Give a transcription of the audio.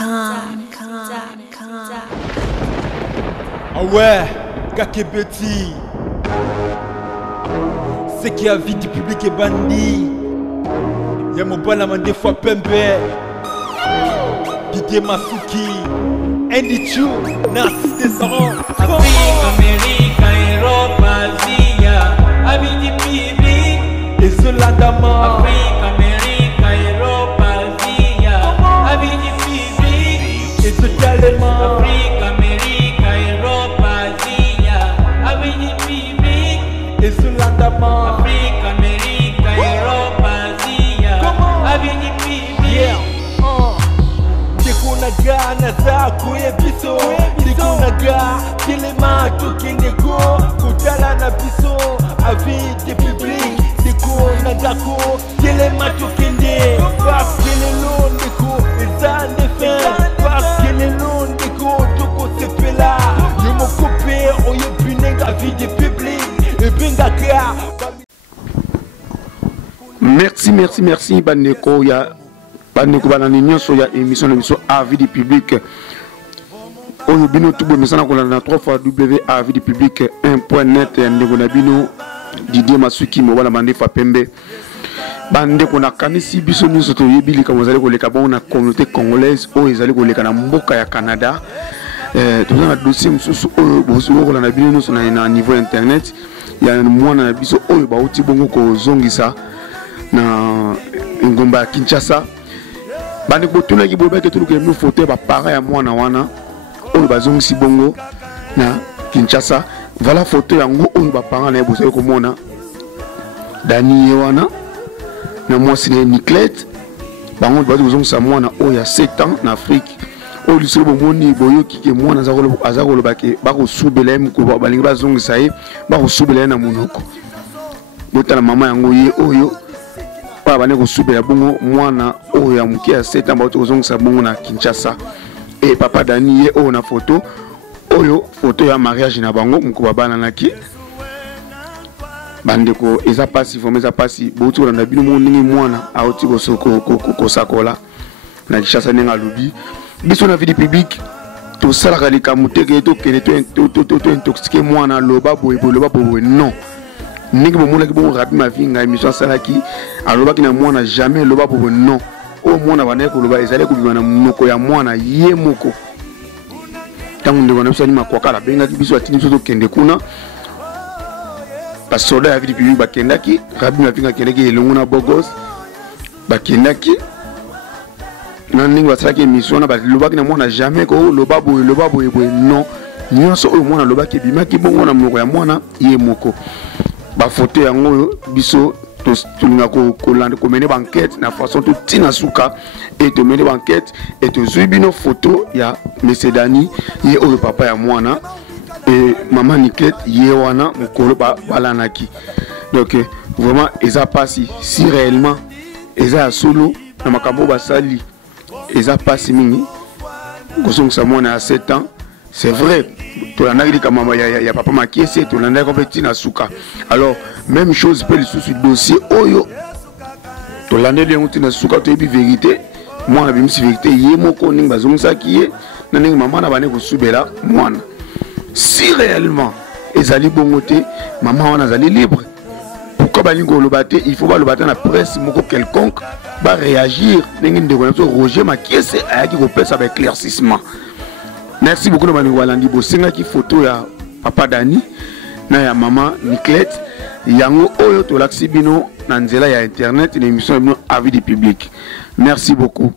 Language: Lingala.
Ah ouais, Kakebeti. C'est qui a vie du public et bandit. Y'a mon bon des fois Pembe. Didier Masuki. Andy Chou, Narcisse Descendant. Afrique, Amérique, Europe, Asie, avis du public. Et Zolandama. Afrique, Amérique, Europe, Asie, avis du public. Et Zotalement. Afrique, Amérique, Europe, Asie, avis du public. Et Zolandama. Afrique, Amérique, Europe, Asie, avis du public. Naga naza koye biso naga kilema tokeneko kutala na biso avis de public deko nagako kilema tokende parce que lelo ndeko eza ndefe parce que lelo ndeko toko sepela yo mokope oyo binenga avis de public ebengaka. Merci bandeko ya bandeko banani nyonso ya émission de avis du public oyo bino tubo mesana ko na 3www.avisdupublic1.net ya ndeko na bino Didier Masuki mo bana bande fa Pembe bandeko na kanisi biso nyonso to yebili ka mozali ko leka bon na communauté congolaise oyo ezali ko leka na mboka ya Canada tozana na dossier mususu oyo bosuko ko na bino nyonso na niveau internet ya mwana na biso oyo ba uti bongo ko zongisa na ngomba Kinshasa bande botuna ki bobe ke tuluke mu photo ba para ya mwana wana oyo bazongisi bongo na Kinshasa. Voilà photo yango oyo ba para na bozo ko mona Dani wana na mwasi ne Niclette bango bazongisa mwana oyo ya 7 ans na Afrique oyo lisolo bomoni boyoki ke mwana azakolo bake bako subela mu ko balingi bazongisa ye bako subela na munoko botana mama yango ye oyo bane ko subela bongo mwana oyo ya muke ya 7 ans bato kozongisa bongo na Kinshasa et papa Dani ye oyo na photo oyo photo ya mariage na bango muko babana naki bandeko eza pasi fomeza pasi botu na bino mo ningi mwana auti ko sakola na Kinshasa nenga lubi biso na vie public to sala kalika muteke to kene to intoxiquer mwana loba boye non ningi bomona ki bon rapi ma vinga émission salaki alobaki na mwana jamais loba bobo non o mwana bana ko loba ezale ko bibana munoko ya mwana ye moko tangu ndeko na bisani makwakala benga biso atini biso to kende kuna basoda ya vie public bakendaki rapi ma vinga kendaki elongo na bogos bakendaki na ningi basalaki émission na balobaki na mwana jamais ko loba boye non nyonso o mwana lobaki bimaki bongo na munoko ya mwana ye moko ba photo yango biso tulinga ko mener enquête na façon tout tina suka et to mener enquête et to zuibino photo ya monsieur Dani ye o papa ya mwana et maman Niclette ye wana mukolo balanaki donc vraiment eza pasi si réellement eza solo na makambo basali eza pasi mingi kosongisa mwana à 7 ans c'est vrai. Il y a papa Makiese, tu l'as compétit na suka. Alors, même chose pour le dossier Oyo. Tu l'as dit na suka, tu as dit vérité. Moi, on a dit vérité. Il y a mon conning bazong sa qui est. Naning maman n'a pas né subela. Moi, si réellement, ils allaient bongoter, maman on a allé libre. Pourquoi balingo le battre? Il faut pas le battre dans la presse, moko quelconque va réagir. N'engin de connaître Roger Makiese a qui repère avec éclaircissement. Merci beaucoup de Walandi Bosenga qui photo ya papa Dani na ya maman Niclette yango oyo to laxibino na nzela ya internet une émission avis du public. Merci beaucoup.